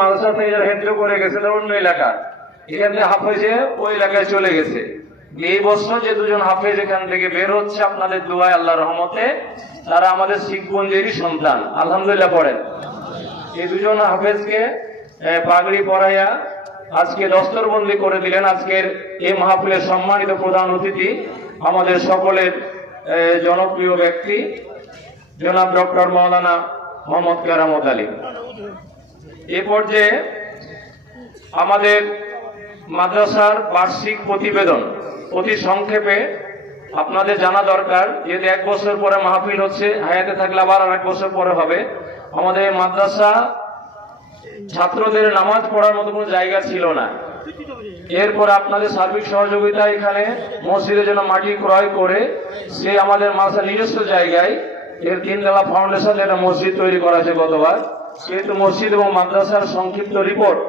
মাদ্রাসা থেকে যারা হেন্দ্র করে গেছে তারা অন্য এলাকা, এখান থেকে হাফেজে ওই এলাকায় চলে গেছে। এই বছর যে দুজন হাফেজ এখান থেকে বের হচ্ছে আপনাদের দোয়ায় আল্লাহর রহমতে, তারা আমাদের শিখগঞ্জেরই সন্তান, আলহামদুলিল্লাহ পড়েন। এই দুজন হাফেজকে পাগড়ি পরাইয়া আজকে দস্তরবন্দি করে দিলেন। আজকের এই মাহফিলের সম্মানিত প্রধান অতিথি আমাদের সকলের জনপ্রিয় ব্যক্তি জনাব ডক্টর মাওলানা মোহাম্মদ কেরামত আলী। এ পর্যায়ে আমাদের মাদ্রাসার বার্ষিক প্রতিবেদন অতি সংক্ষেপে আপনাদের জানা দরকার, যেহেতু 1 বছর পরে মাহফিল হচ্ছে, হায়াতে থাকলে আবার আর 1 বছর পরে হবে। আমাদের মাদ্রাসা ছাত্রদের নামাজ পড়ার মতো কোনো জায়গা ছিল না। এরপর আপনাদের সার্বিক সহযোগিতা এখানে মসজিদের জন্য মাটি ক্রয় করে সে আমাদের মাদ্রাসার নিজস্ব জায়গায় এর 3 তলা ফাউন্ডেশন একটা মসজিদ তৈরি করা হয়েছে গতবার। সেহেতু মসজিদ এবং মাদ্রাসার সংক্ষিপ্ত রিপোর্ট